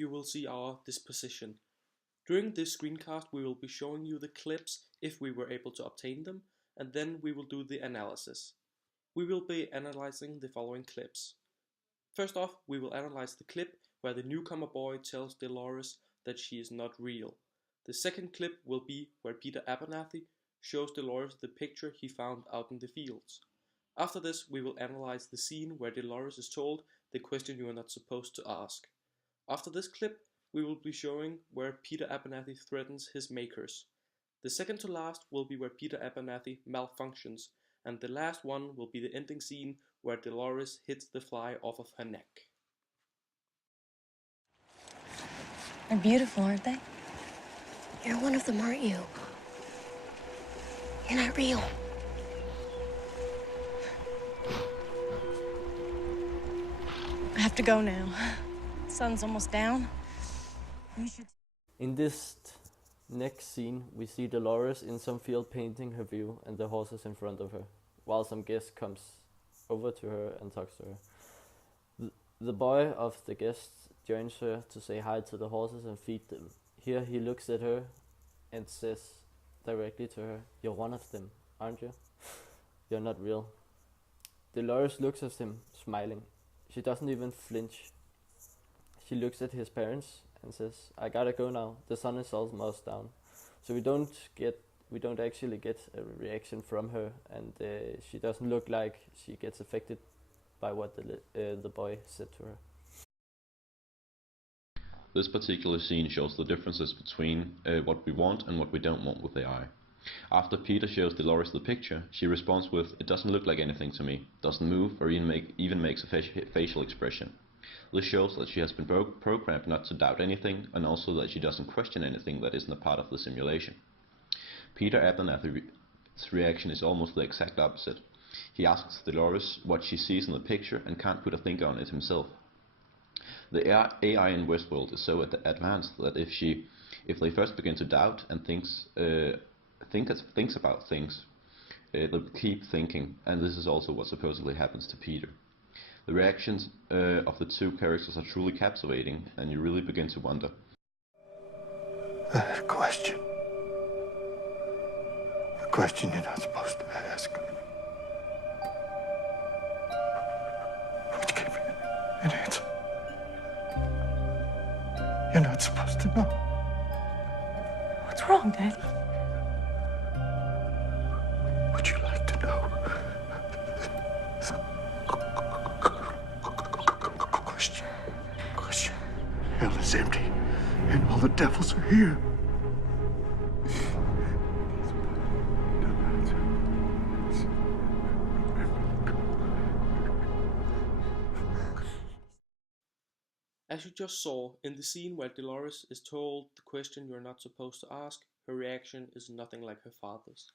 you will see our disposition. During this screencast we will be showing you the clips if we were able to obtain them, and then we will do the analysis. We will be analyzing the following clips. First off, we will analyze the clip where the newcomer boy tells Dolores that she is not real. The second clip will be where Peter Abernathy shows Dolores the picture he found out in the fields. After this, we will analyze the scene where Dolores is told the question you are not supposed to ask. After this clip, we will be showing where Peter Abernathy threatens his makers. The second to last will be where Peter Abernathy malfunctions, and the last one will be the ending scene where Dolores hits the fly off of her neck. They're beautiful, aren't they? You're one of them, aren't you? You're not real. I have to go now. The sun's almost down. We should... In this next scene, we see Dolores in some field painting her view and the horses in front of her, while some guest comes over to her and talks to her. The boy of the guests joins her to say hi to the horses and feed them. Here he looks at her and says directly to her, "You're one of them, aren't you? You're not real." Dolores looks at him, smiling. She doesn't even flinch. She looks at his parents and says, "I gotta go now. The sun is almost down." So we don't actually get a reaction from her, and she doesn't look like she gets affected by what the boy said to her. This particular scene shows the differences between what we want and what we don't want with AI. After Peter shows Dolores the picture, she responds with, "It doesn't look like anything to me," doesn't move or even makes a facial expression. This shows that she has been programmed not to doubt anything, and also that she doesn't question anything that isn't a part of the simulation. Peter Abernathy's reaction is almost the exact opposite. He asks Dolores what she sees in the picture and can't put a finger on it himself. The AI in Westworld is so advanced that if they first begin to doubt and thinks about things, they'll keep thinking, and this is also what supposedly happens to Peter. The reactions of the two characters are truly captivating, and you really begin to wonder. I had a question. A question you're not supposed to ask. Which gave me an answer. You're not supposed to know. What's wrong, Daddy? Would you like to know? Question. Hell is empty, and all the devils are here. As you just saw, in the scene where Dolores is told the question you're not supposed to ask, her reaction is nothing like her father's.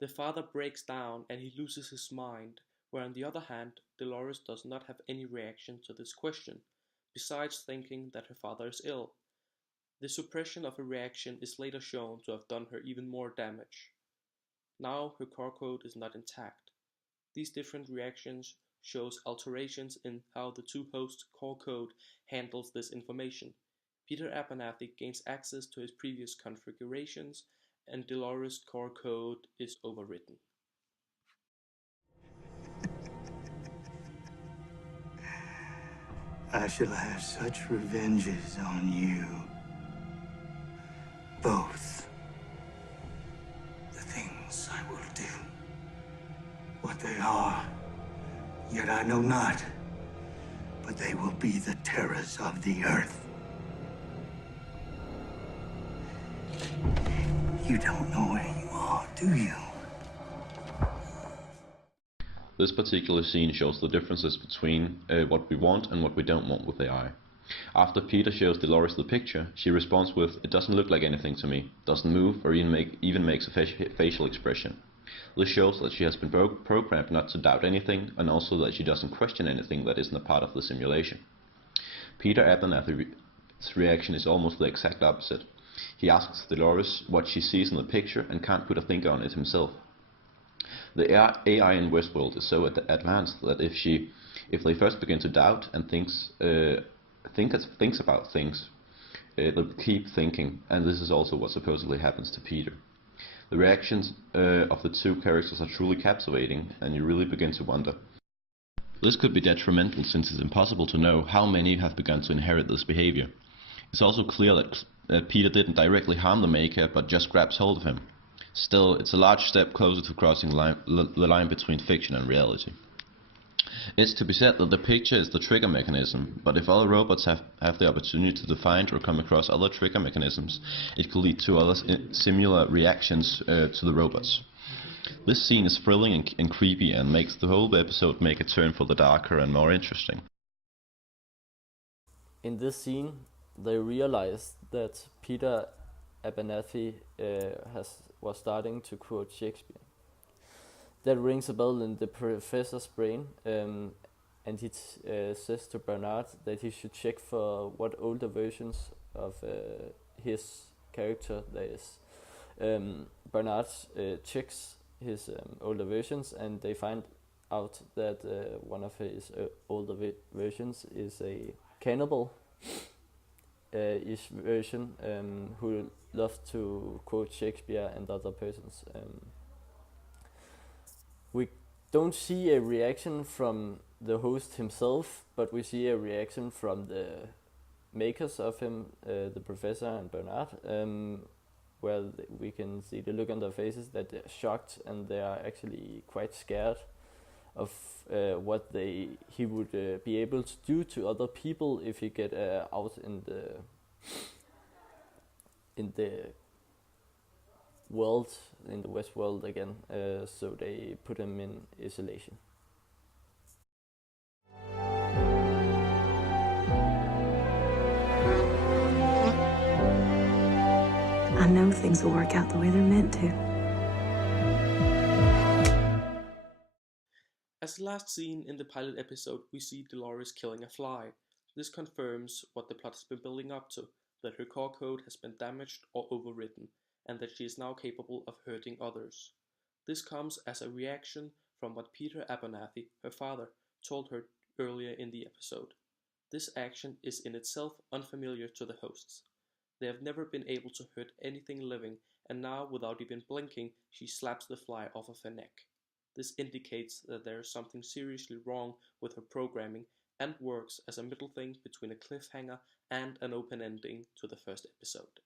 The father breaks down and he loses his mind, where on the other hand, Dolores does not have any reaction to this question, besides thinking that her father is ill. The suppression of her reaction is later shown to have done her even more damage. Now her core code is not intact. These different reactions shows alterations in how the two hosts' core code handles this information. Peter Abernathy gains access to his previous configurations, and Dolores' core code is overwritten. I shall have such revenges on you. Both. The things I will do. What they are, yet I know not. But they will be the terrors of the earth. You don't know where you are, do you? This particular scene shows the differences between what we want and what we don't want with AI. After Peter shows Dolores the picture, she responds with, "It doesn't look like anything to me," doesn't move or even makes a facial expression. This shows that she has been programmed not to doubt anything, and also that she doesn't question anything that isn't a part of the simulation. Peter Abernathy's reaction is almost the exact opposite. He asks Dolores what she sees in the picture and can't put a finger on it himself. The AI in Westworld is so advanced that if they first begin to doubt and thinks thinks about things. They keep thinking, and this is also what supposedly happens to Peter. The reactions of the two characters are truly captivating, and you really begin to wonder. This could be detrimental since it's impossible to know how many have begun to inherit this behavior. It's also clear that Peter didn't directly harm the Maker, but just grabs hold of him. Still, it's a large step closer to crossing the line between fiction and reality. It's to be said that the picture is the trigger mechanism, but if other robots have the opportunity to find or come across other trigger mechanisms, it could lead to other similar reactions to the robots. This scene is thrilling and creepy and makes the whole episode make a turn for the darker and more interesting. In this scene, they realize that Peter Abernathy was starting to quote Shakespeare. That rings a bell in the professor's brain, and he says to Bernard that he should check for what older versions of his character there is. Bernard checks his older versions, and they find out that one of his older versions is a cannibal ish version who loves to quote Shakespeare and other persons. We don't see a reaction from the host himself, but we see a reaction from the makers of him, the professor and Bernard, where we can see the look on their faces that they're shocked and they are actually quite scared of what he would be able to do to other people if he get out in the world, in the West world again. So they put him in isolation. I know things will work out the way they're meant to. As last seen in the pilot episode, we see Dolores killing a fly. This confirms what the plot has been building up to, that her core code has been damaged or overwritten, and that she is now capable of hurting others. This comes as a reaction from what Peter Abernathy, her father, told her earlier in the episode. This action is in itself unfamiliar to the hosts. They have never been able to hurt anything living, and now, without even blinking, she slaps the fly off of her neck. This indicates that there is something seriously wrong with her programming and works as a middle thing between a cliffhanger and an open ending to the first episode.